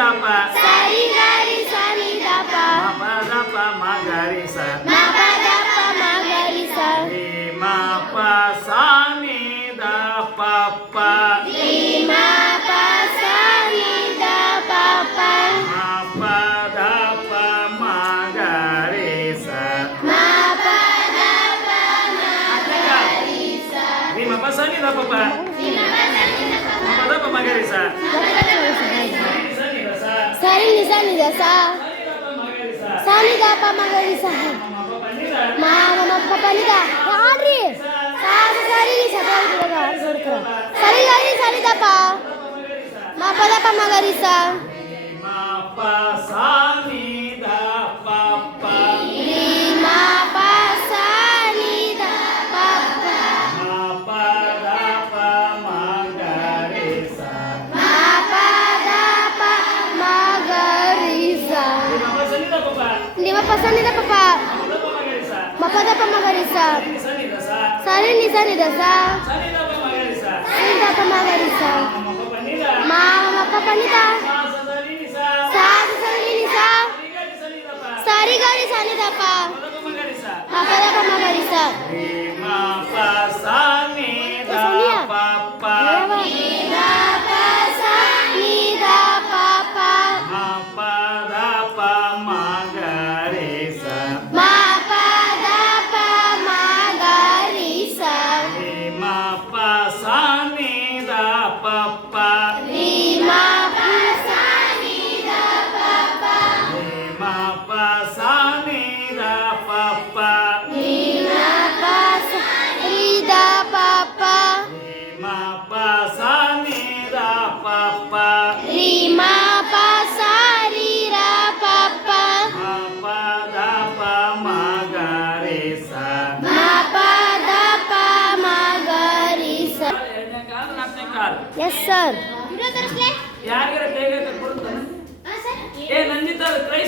the ಪ ಸರಿ ಗರಿ ಸನಿ ದ ಪ ಮ ಪ ದ ಪ ಮ ಗರಿ ಸ ಮ ಪ ದ ಪ ಮ ಗರಿ ಸ ರಿ ಮ ಪ ಸ ನಿ ದ ಪ ಪ ರಿ ಮ ಪ ಸ ನಿ ದ ಪ ಪ ಮ ಪ ದ ಪ ಮ ಗರಿ ಸ ಮ ಪ ದ ಪ ಮ ಗರಿ ಸ ರಿ ಮ ಪ ಸ ನಿ ದ ಪ ಪ ಮ ಪ ದ ಪ ಮ ಗರಿ ಸ ಸರಿ ನಿ ಸ ನಿ ದ ಸ ಸನಿ ದ ಪ ಮ ಗರಿ ಸ ಮಾ ಮ ಪ ಪ ನಿ ದ ಯಾಡ್ರಿ ಸರಿ ನಿ ಸ ಸರಿ ಗರಿ ಸನಿ ದ ಪ ಮ ಪ ದ ಪ ಮ ಗರಿ ಸ ಮ ಪ ಸ ನಿ ದ ಪ ಪ ರಿ ಮ ಪ ಸ ನಿ ದ ಪ ಪ ಮ ಪ ದ ಪ ಮ ಗರಿ ಸ ಮ ಪ ದ ಪ ಮ ಗರಿ ಸ ರಿ ಮ ಪ ಸ ನಿ ದ ಪ ಪ ನಿ ಮ ಪ ಸ ನಿ ದ ಪ ಪ ಮ ಪ ದ ಪ ಮ ಗರಿ ಸ ಸರಿ ನಿ ಸ ನಿ ದ ಸ ಸನಿ ದ ಪ ಮ ಗರಿ ಸ ಮಾ ಮ ಪ ಪ ನಿ ದ सा सरी ನಿ ಸ ಸರಿ ಗರಿ ಸನಿ ದ ಪ ಮ ಪ ದ ಪ ಮ ಗರಿ ಸ ರಿ ಮ ಪ ಸ ನಿ ದ ಪ ಪ ರಿ ಮ ಪ ಸ ನಿ ದ ಪ ಪ ಮ ಪ ದ ಪ ಮ ಗರಿ ಸ ಮ ಪ ದ ಪ ಮ ಗರಿ ಸ ರಿ ಮ ಪ ಸ ನಿ ದ ಪ ಪ ರಿ ಮ ಪ ಸ ನಿ ದ ಪ ಪ ರಿ ಮ ಪ ಸ ನಿ ದ ಪ ಪ ರಿ ಮ ಪ ಸ ರಿ ದ ಪ ಪ ರಿ ಮ ಪ ಸ ನಿ ದ ಪ ಪ ರಿ ಮ ಪ ಸ ರಿ ರ ಪ ಪ ಮ ಪ ದ ಪ ಮ ಗರಿ ಸ ಮ ಪ ದ ಪ ಮ ಗರಿ ಸ ಎರಡನೇ ಕಾಲ ನಾಲ್ಕನೇ ಕಾಲ ಎಸ್ ಸರ್ ಯಾರಿಗಾರ ಕೈಗೆ ಕೊಡ್ತಾನೆ ಏ ನಂದಿತ ಕ್ರೈಸ್ತ